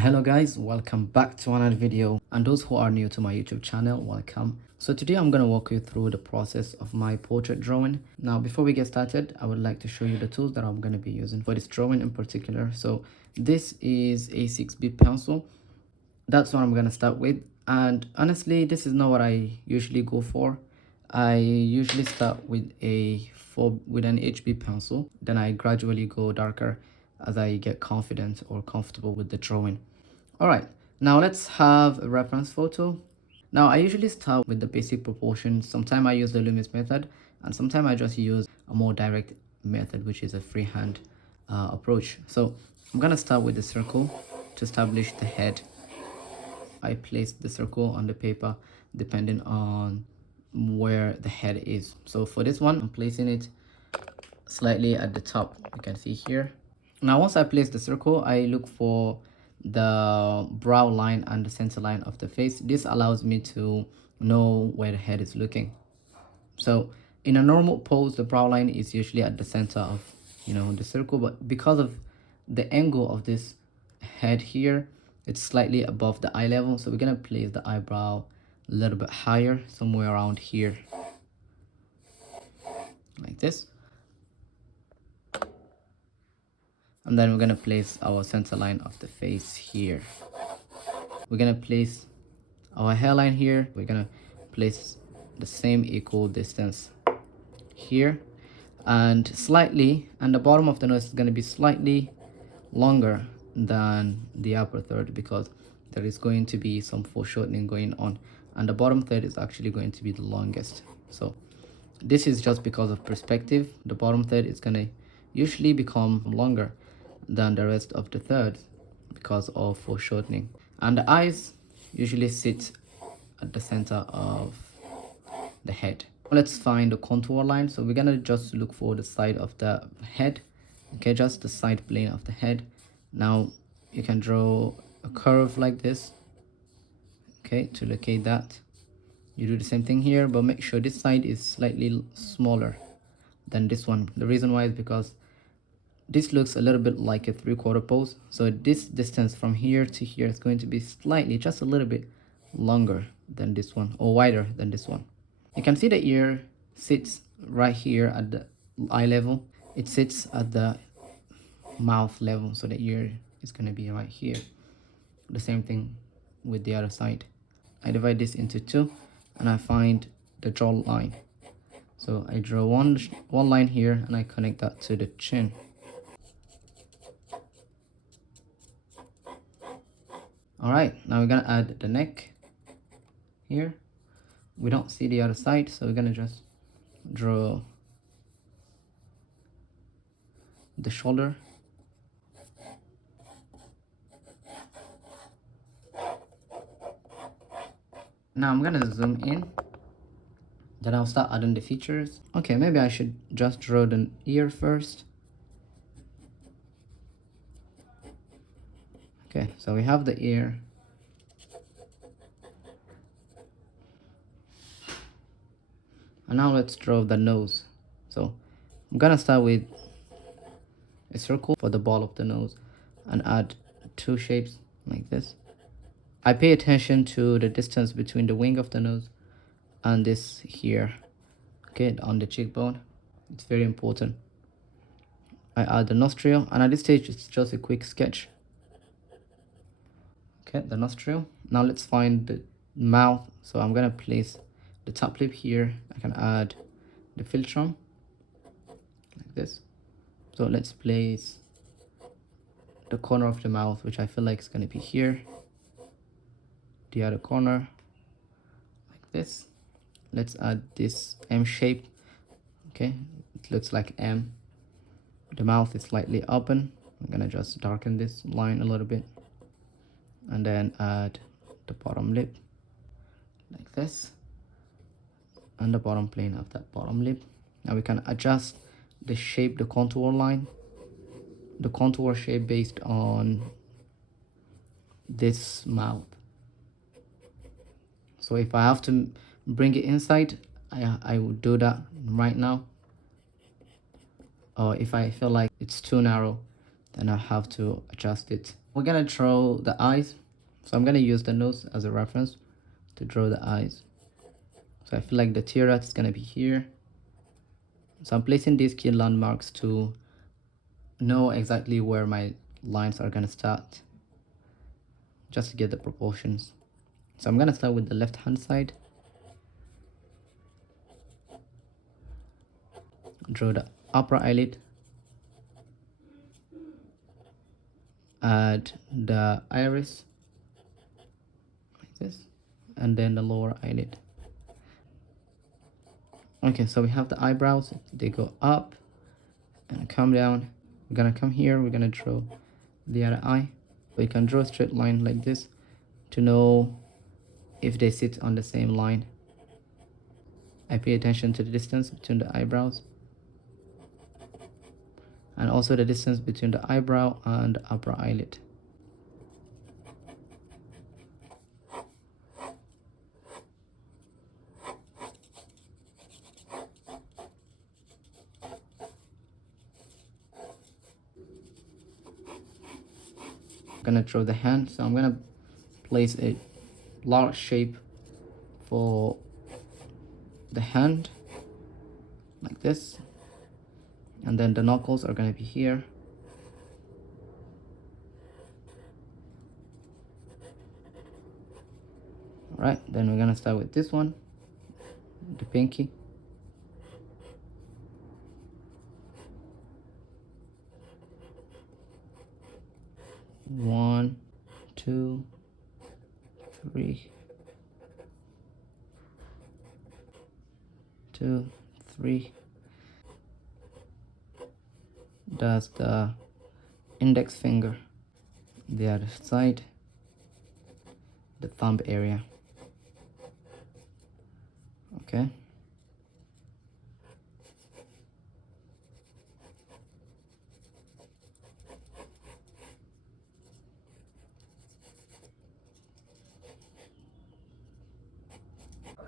Hello guys, welcome back to another video, and those who are new to my YouTube channel, welcome. So today I'm going to walk you through the process of my portrait drawing. Now before we get started, I would like to show you the tools that I'm going to be using for this drawing in particular. So this is a 6B pencil. That's what I'm going to start with, and honestly this is not what I usually go for. I usually start with an HB pencil, then I gradually go darker as I get confident or comfortable with the drawing. All right, now let's have a reference photo. Now I usually start with the basic proportions. Sometimes I use the Loomis method, and sometimes I just use a more direct method, which is a freehand approach. So I'm gonna start with the circle to establish the head. I place the circle on the paper depending on where the head is. So for this one, I'm placing it slightly at the top, you can see here. Now once I place the circle, I look for the brow line and the center line of the face. This allows me to know where the head is looking. So in a normal pose, the brow line is usually at the center of the circle, but because of the angle of this head here, it's slightly above the eye level. So we're gonna place the eyebrow a little bit higher, somewhere around here, like this. And then we're gonna place our center line of the face here. We're gonna place our hairline here. We're gonna place the same equal distance here, and the bottom of the nose is gonna be slightly longer than the upper third because there is going to be some foreshortening going on, and the bottom third is actually going to be the longest. So this is just because of perspective. The bottom third is gonna usually become longer than the rest of the thirds because of foreshortening, and the eyes usually sit at the center of the head. Let's find the contour line. So we're gonna just look for the side of the head, okay, just the side plane of the head. Now you can draw a curve like this, okay, to locate that. You do the same thing here, but make sure this side is slightly smaller than this one. The reason why is because this looks a little bit like a 3/4 pose, so this distance from here to here is going to be slightly, just a little bit longer than this one, or wider than this one. You can see the ear sits right here at the eye level. It sits at the mouth level, so the ear is going to be right here. The same thing with the other side. I divide this into two and I find the jaw line. So I draw one line here and I connect that to the chin. All right, now we're gonna add the neck here. We don't see the other side, so we're gonna just draw the shoulder. Now I'm gonna zoom in, then I'll start adding the features. Okay, maybe I should just draw the ear first. Okay, so we have the ear. And now let's draw the nose. So I'm gonna start with a circle for the ball of the nose and add two shapes like this. I pay attention to the distance between the wing of the nose and this here, okay, on the cheekbone. It's very important. I add the nostril, and at this stage it's just a quick sketch. Okay, the nostril. Now let's find the mouth. So I'm gonna place the top lip here. I can add the philtrum like this. So let's place the corner of the mouth, which I feel like is gonna be here. The other corner like this. Let's add this M shape. Okay, it looks like M. The mouth is slightly open. I'm gonna just darken this line a little bit, and then add the bottom lip like this, and the bottom plane of that bottom lip. Now we can adjust the shape, the contour line, the contour shape based on this mouth. So if I have to bring it inside, I will do that right now. Or if I feel like it's too narrow, then I have to adjust it we're gonna draw the eyes. So I'm gonna use the nose as a reference to draw the eyes. So I feel like the tear duct is gonna be here. So I'm placing these key landmarks to know exactly where my lines are gonna start, just to get the proportions. So I'm gonna start with the left hand side. Draw the upper eyelid, add the iris like this, and then the lower eyelid. Okay, so we have the eyebrows, they go up and come down. We're gonna come here, we're gonna draw the other eye. We can draw a straight line like this to know if they sit on the same line. I pay attention to the distance between the eyebrows and also the distance between the eyebrow and the upper eyelid. I'm gonna draw the hand, so I'm gonna place a large shape for the hand like this, and then the knuckles are gonna be here. All right, then we're gonna start with this one, the pinky. One, two, three, 2, 3. That's the index finger. The other side, the thumb area. Okay.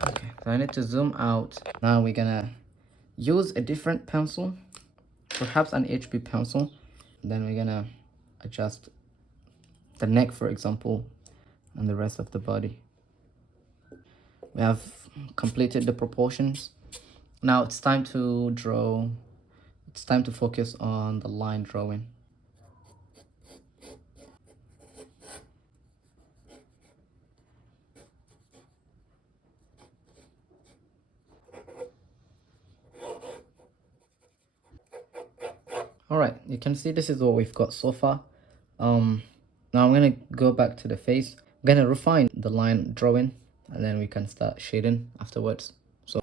Okay, so I need to zoom out. Now we're gonna use a different pencil, perhaps an HB pencil. Then we're gonna adjust the neck, for example, and the rest of the body. We have completed the proportions. Now it's time to draw. It's time to focus on the line drawing. All right, you can see this is what we've got so far. Now I'm gonna go back to the face. I'm gonna refine the line drawing, and then we can start shading afterwards. So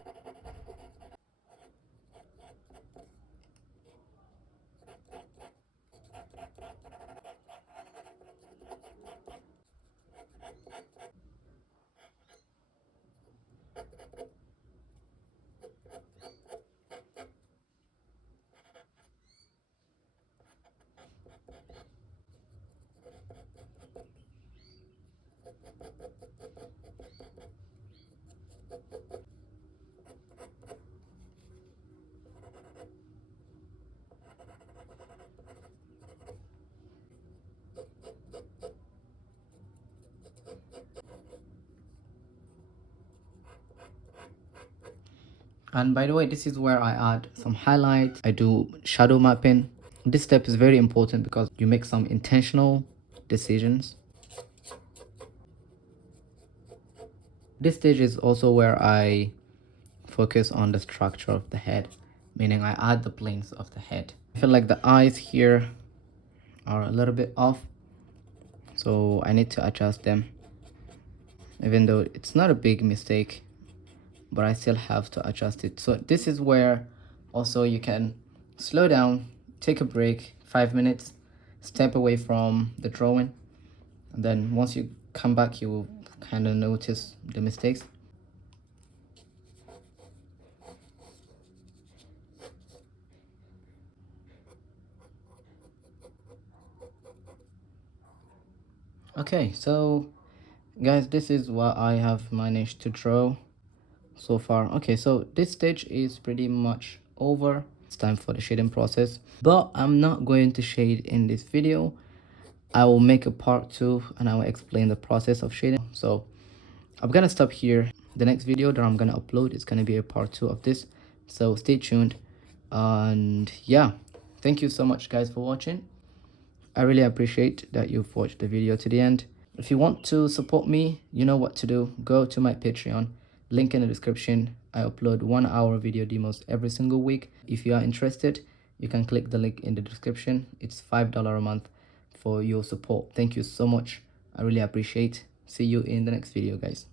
and by the way, this is where I add some highlights. I do shadow mapping. This step is very important because you make some intentional decisions. This stage is also where I focus on the structure of the head, meaning I add the planes of the head. I feel like the eyes here are a little bit off, so I need to adjust them, even though it's not a big mistake, but I still have to adjust it. So this is where also you can slow down, take a break, 5 minutes, step away from the drawing, and then once you come back, you will kind of notice the mistakes. Okay, so guys, this is what I have managed to draw so far. Okay, so this stage is pretty much over. It's time for the shading process, but I'm not going to shade in this video. I will make a part 2 and I will explain the process of shading. So I'm gonna stop here. The next video that I'm gonna upload is gonna be a part 2 of this, so stay tuned. And yeah, thank you so much guys for watching. I really appreciate that you've watched the video to the end. If you want to support me, you know what to do. Go to my Patreon, link in the description. I upload 1-hour video demos every single week. If you are interested, you can click the link in the description. It's $5 a month for your support. Thank you so much. I really appreciate. See you in the next video, guys.